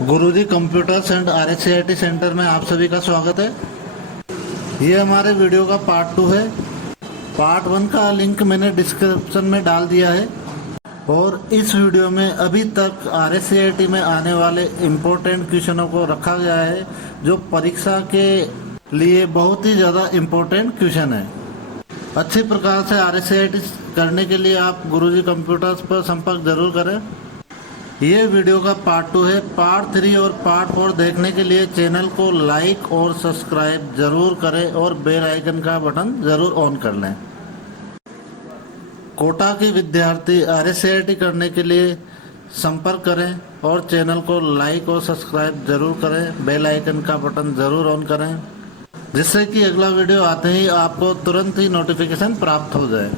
Guruji computers and RSCIT centre में आप सभी का स्वागत है। ये हमारे वीडियो का पार्ट 2 है। पार्ट 1 का लिंक मैंने डिस्क्रिप्शन में डाल दिया है और इस वीडियो में अभी तक RSCIT में आने वाले इम्पोर्टेंट क्वेश्चनों को रखा गया है जो परीक्षा के लिए बहुत ही ज़्यादा इम्पोर्टेंट क्वेश्चन है। अच्छी प्रकार से RSCIT करने के लिए आप गुरुजी कंप्यूटर्स पर संपर्क जरूर करें। ये वीडियो का पार्ट 2 है। पार्ट 3 और पार्ट 4 देखने के लिए चैनल को लाइक और सब्सक्राइब जरूर करें और बेल आइकन का बटन जरूर ऑन कर लें। कोटा के विद्यार्थी RSCIT करने के लिए संपर्क करें और चैनल को लाइक और सब्सक्राइब जरूर करें, बेल आइकन का बटन जरूर ऑन करें जिससे कि अगला वीडियो आते ही आपको तुरंत ही नोटिफिकेशन प्राप्त हो जाए।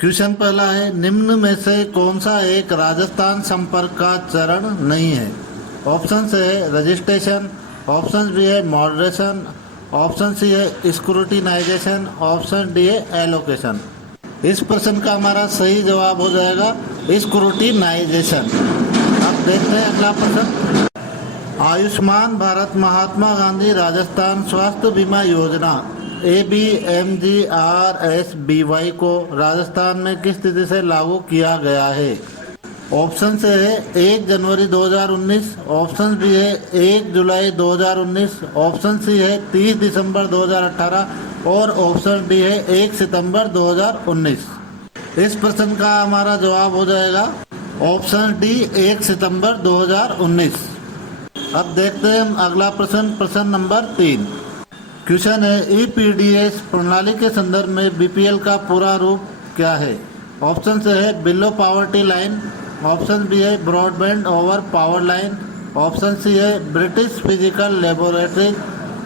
क्वेश्चन पहला है, निम्न में से कौन सा एक राजस्थान संपर्क का चरण नहीं है? ऑप्शन से है रजिस्ट्रेशन, ऑप्शन बी है मॉडरेशन, ऑप्शन सी है स्क्रूटिनाइजेशन, ऑप्शन डी है एलोकेशन। इस प्रश्न का हमारा सही जवाब हो जाएगा स्क्रूटिनाइजेशन। अब देखते हैं अगला प्रश्न। आयुष्मान भारत महात्मा गांधी राजस्थान स्वास्थ्य बीमा योजना ABMGRSBY को राजस्थान में किस तिथि से लागू किया गया है? ऑप्शन से है 1 जनवरी 2019, ऑप्शन बी है 1 जुलाई 2019, ऑप्शन सी है 30 दिसंबर 2018 और ऑप्शन डी है 1 सितंबर 2019। इस प्रश्न का हमारा जवाब हो जाएगा ऑप्शन डी 1 सितंबर 2019। अब देखते हैं हम अगला प्रश्न, प्रश्न नंबर 3। क्वेश्चन है, EPDS प्रणाली के संदर्भ में BPL का पूरा रूप क्या है? ऑप्शन से है below poverty line, option B है broadband over power line, option C है British physical laboratory,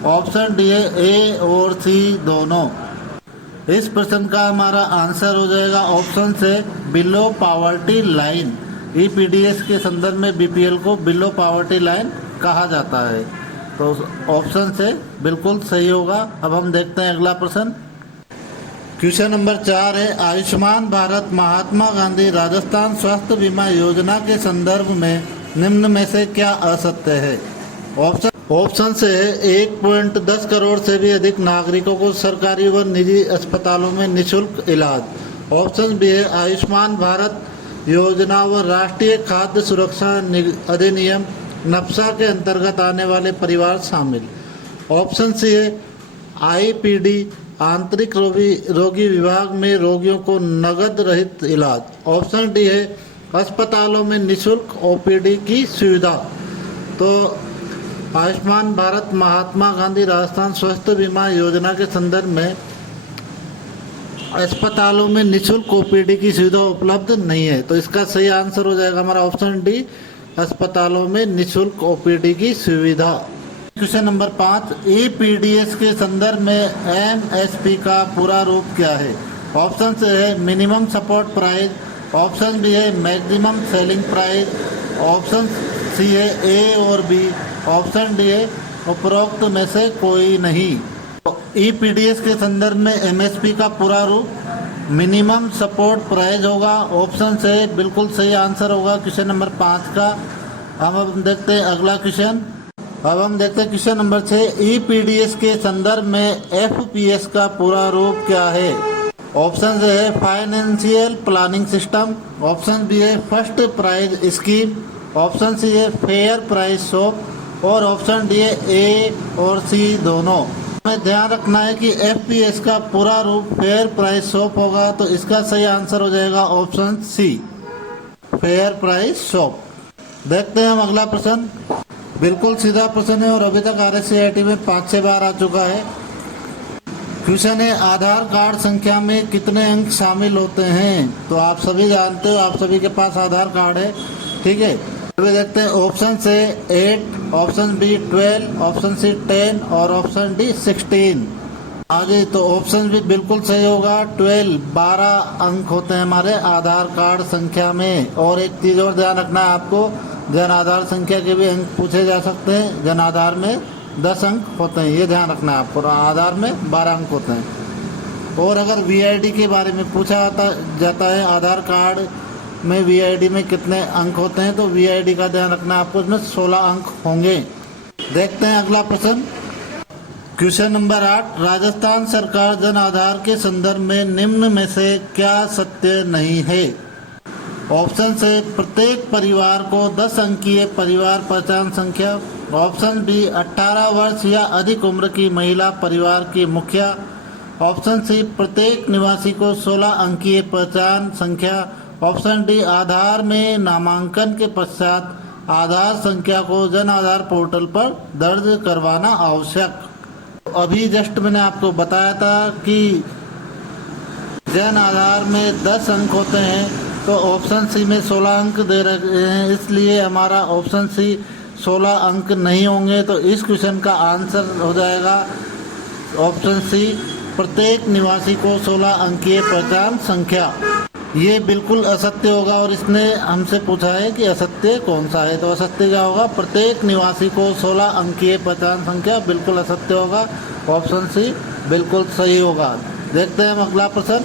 option D है A और C दोनों। इस प्रश्न का हमारा आंसर हो जाएगा ऑप्शन से बिलो पावर्टी लाइन। EPDS के संदर्भ में BPL को बिलो पावर्टी लाइन कहा जाता है, तो ऑप्शन से बिल्कुल सही होगा। अब हम देखते हैं अगला प्रश्न। क्वेश्चन नंबर 4 है, आयुष्मान भारत महात्मा गांधी राजस्थान स्वास्थ्य बीमा योजना के संदर्भ में निम्न में से क्या असत्य है? ऑप्शन से है 1.10 करोड़ से भी अधिक नागरिकों को सरकारी व निजी अस्पतालों में निःशुल्क इलाज। ऑप्शन बी है आयुष्मान भारत योजना व राष्ट्रीय खाद्य सुरक्षा अधिनियम नफ्सा के अंतर्गत आने वाले परिवार शामिल। ऑप्शन सी है IPD आंतरिक रोगी विभाग में रोगियों को नगद रहित इलाज। ऑप्शन डी है अस्पतालों में निःशुल्क OPD की सुविधा। तो आयुष्मान भारत महात्मा गांधी राजस्थान स्वास्थ्य बीमा योजना के संदर्भ में अस्पतालों में निःशुल्क OPD की सुविधा उपलब्ध नहीं है, तो इसका सही आंसर हो जाएगा हमारा ऑप्शन डी, अस्पतालों में निःशुल्क OPD की सुविधा। क्वेश्चन नंबर 5, EPDS के संदर्भ में MSP का पूरा रूप क्या है? ऑप्शन से है minimum support price, option B है maximum selling price, option C है A और B, ऑप्शन डी है उपरोक्त में से कोई नहीं। EPDS के संदर्भ में MSP का पूरा रूप मिनिमम सपोर्ट प्राइस होगा। ऑप्शन से बिल्कुल सही आंसर होगा क्वेश्चन नंबर 5 का। अब हम देखते हैं अगला क्वेश्चन। अब हम देखते हैं क्वेश्चन नंबर 6, EPDS के संदर्भ में FPS का पूरा रूप क्या है? ऑप्शन से है financial planning system, option B है first prize scheme, option C है फेयर प्राइस शॉप और ऑप्शन डी है A और C दोनों। हमें ध्यान रखना है कि FPS का पूरा रूप फेयर प्राइस शॉप होगा, तो इसका सही आंसर हो जाएगा option C, fair price shop. देखते हैं हम अगला प्रश्न। बिल्कुल सीधा प्रश्न है और अभी तक RSCIT में 5-6 बार आ चुका है। क्वेश्चन है, आधार कार्ड संख्या में कितने अंक शामिल होते हैं? तो आप सभी जानते हो, आप सभी के पास आधार कार्ड है, ठीक है। अभी देखते हैं ऑप्शन से 8, ऑप्शन बी 12, ऑप्शन सी 10 और ऑप्शन डी 16। आगे तो ऑप्शन भी बिल्कुल सही होगा, 12 अंक होते हैं हमारे आधार कार्ड संख्या में। और एक चीज और ध्यान रखना है आपको, जन आधार संख्या के भी अंक पूछे जा सकते हैं। जन आधार में 10 अंक होते हैं, ये ध्यान रखना है आपको। आधार में 12 अंक होते हैं। और अगर VID के बारे में पूछा जाता है आधार कार्ड में वीआईडी में कितने अंक होते हैं, तो वीआईडी का ध्यान रखना आपको, इसमें 16 अंक होंगे। देखते हैं अगला प्रश्न। क्वेश्चन नंबर 8, राजस्थान सरकार जन आधार के संदर्भ में निम्न में से क्या सत्य नहीं है। ऑप्शन से प्रत्येक परिवार को 10 अंकीय परिवार पहचान संख्या। ऑप्शन बी 18 वर्ष या अधिक उम्र की महिला परिवार की मुखिया। ऑप्शन सी प्रत्येक निवासी को 16 अंकीय पहचान संख्या। ऑप्शन डी आधार में नामांकन के पश्चात आधार संख्या को जन आधार पोर्टल पर दर्ज करवाना आवश्यक। अभी जस्ट मैंने आपको बताया था कि जन आधार में 10 अंक होते हैं, तो ऑप्शन सी में 16 अंक दे रहे हैं, इसलिए हमारा ऑप्शन सी 16 अंक नहीं होंगे। तो इस क्वेश्चन का आंसर हो जाएगा ऑप्शन सी प्रत्येक निवासी को 16 अंकीय पहचान संख्या। ये बिल्कुल असत्य होगा और इसने हमसे पूछा है कि असत्य कौन सा है, तो असत्य क्या होगा, प्रत्येक निवासी को 16 अंकीय पहचान संख्या बिल्कुल असत्य होगा। ऑप्शन सी बिल्कुल सही होगा। देखते हैं हम अगला प्रश्न।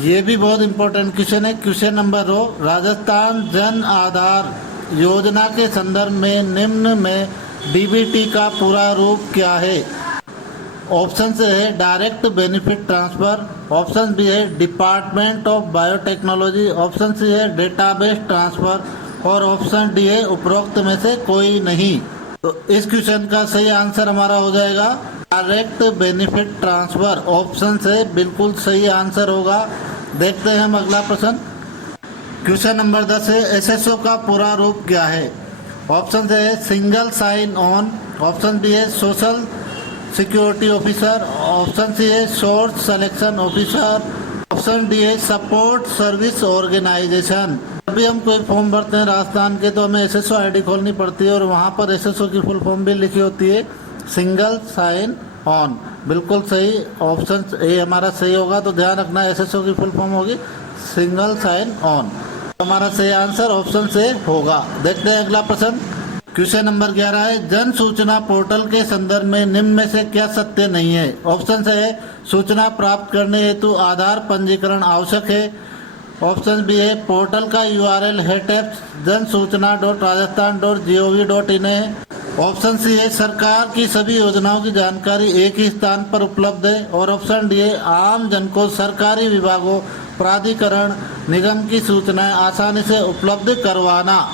ये भी बहुत इंपॉर्टेंट क्वेश्चन है। क्वेश्चन नंबर 2, राजस्थान जन आधार योजना के संदर्भ में निम्न में डीबीटी का पूरा रूप क्या है। ऑप्शन से है direct benefit transfer. Option B है department of biotechnology. Option C है डेटाबेस ट्रांसफर और ऑप्शन डी है उपरोक्त में से कोई नहीं। तो इस क्वेश्चन का सही आंसर हमारा हो जाएगा डायरेक्ट बेनिफिट ट्रांसफर। ऑप्शन से बिल्कुल सही आंसर होगा। देखते हैं हम अगला प्रश्न। क्वेश्चन नंबर 10 है एसएसओ का पूरा रूप क्या है। ऑप्शन से है single sign on. Option B है social security officer. Option C है source selection officer. Option D है सपोर्ट सर्विस ऑर्गेनाइजेशन। अभी हम कोई फॉर्म भरते हैं राजस्थान के, तो हमें एसएसओ आईडी खोलनी पड़ती है और वहाँ पर एसएसओ की फुल फॉर्म भी लिखी होती है सिंगल साइन ऑन। बिल्कुल सही, ऑप्शन ए हमारा सही होगा। तो ध्यान रखना एसएसओ की फुल फॉर्म होगी सिंगल साइन ऑन। हमारा सही आंसर ऑप्शन से होगा। देखते हैं अगला प्रश्न। क्वेश्चन नंबर 11 है जन सूचना पोर्टल के संदर्भ में निम्न में से क्या सत्य नहीं है। ऑप्शन से है सूचना प्राप्त करने हेतु आधार पंजीकरण आवश्यक है। ऑप्शन बी है पोर्टल का यूआरएल https://rajasthan.gov.in है। ऑप्शन सी है सरकार की सभी योजनाओं की जानकारी एक ही स्थान पर उपलब्ध है। और ऑप्शन डी है आम जन को सरकारी विभागों प्राधिकरण निगम की सूचनाएं आसानी से उपलब्ध करवाना।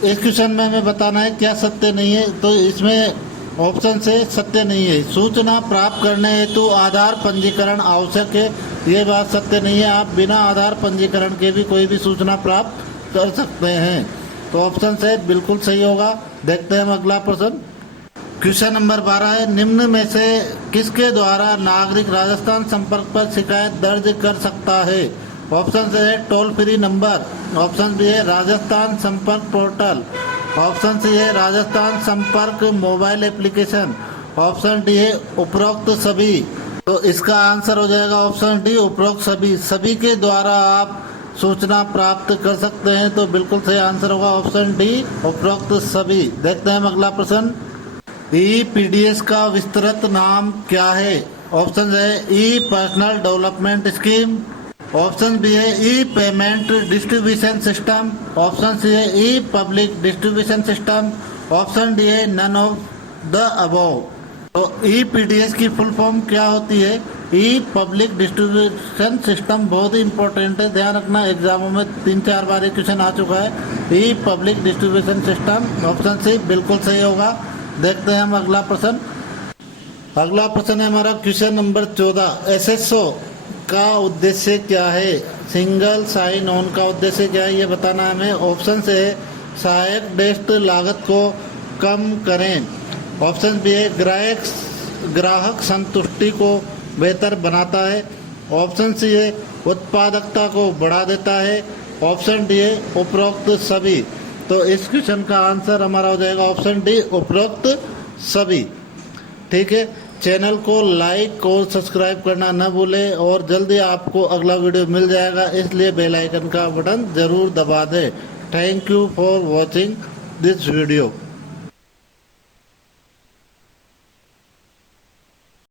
इस क्वेश्चन में हमें बताना है क्या सत्य नहीं है। तो इसमें ऑप्शन से सत्य नहीं है। सूचना प्राप्त करने हेतु आधार पंजीकरण आवश्यक है, ये बात सत्य नहीं है। आप बिना आधार पंजीकरण के भी कोई भी सूचना प्राप्त कर सकते हैं। तो ऑप्शन से बिल्कुल सही होगा। देखते हैं हम अगला प्रश्न। क्वेश्चन नंबर 12 है निम्न में से किसके द्वारा नागरिक राजस्थान संपर्क पर शिकायत दर्ज कर सकता है। ऑप्शन से है toll free number. Option B है राजस्थान संपर्क पोर्टल। ऑप्शन सी है राजस्थान संपर्क मोबाइल एप्लीकेशन। ऑप्शन डी है उपरोक्त सभी। तो इसका आंसर हो जाएगा ऑप्शन डी उपरोक्त सभी। सभी के द्वारा आप सूचना प्राप्त कर सकते हैं। तो बिल्कुल सही आंसर होगा ऑप्शन डी उपरोक्त सभी। देखते हैं हम अगला प्रश्न। ईपीडीएस का विस्तृत नाम क्या है। ऑप्शन है E personal development scheme. Option B है E payment distribution system. Option C है E public distribution system. Option D है नन ऑफ द अबव। तो ईपीडीएस की फुल फॉर्म क्या होती है। ई पब्लिक डिस्ट्रीब्यूशन सिस्टम बहुत ही इंपॉर्टेंट है, ध्यान रखना। एग्जामों में 3-4 बार ये क्वेश्चन आ चुका है। E public distribution system option C बिल्कुल सही होगा। देखते हैं हम अगला प्रश्न। अगला प्रश्न है हमारा क्वेश्चन नंबर 14। एसएसओ का उद्देश्य क्या है। सिंगल साइन ऑन का उद्देश्य क्या है ये बताना हमें। ऑप्शन से सहायक डेस्क लागत को कम करें। ऑप्शन बी है ग्राहक संतुष्टि को बेहतर बनाता है। ऑप्शन सी है उत्पादकता को बढ़ा देता है। ऑप्शन डी है उपरोक्त सभी। तो इस क्वेश्चन का आंसर हमारा हो जाएगा ऑप्शन डी उपरोक्त सभी। ठीक है, चैनल को लाइक और सब्सक्राइब करना न भूलें और जल्दी आपको अगला वीडियो मिल जाएगा, इसलिए बेल आइकन का बटन जरूर दबा दें। Thank you for watching this video.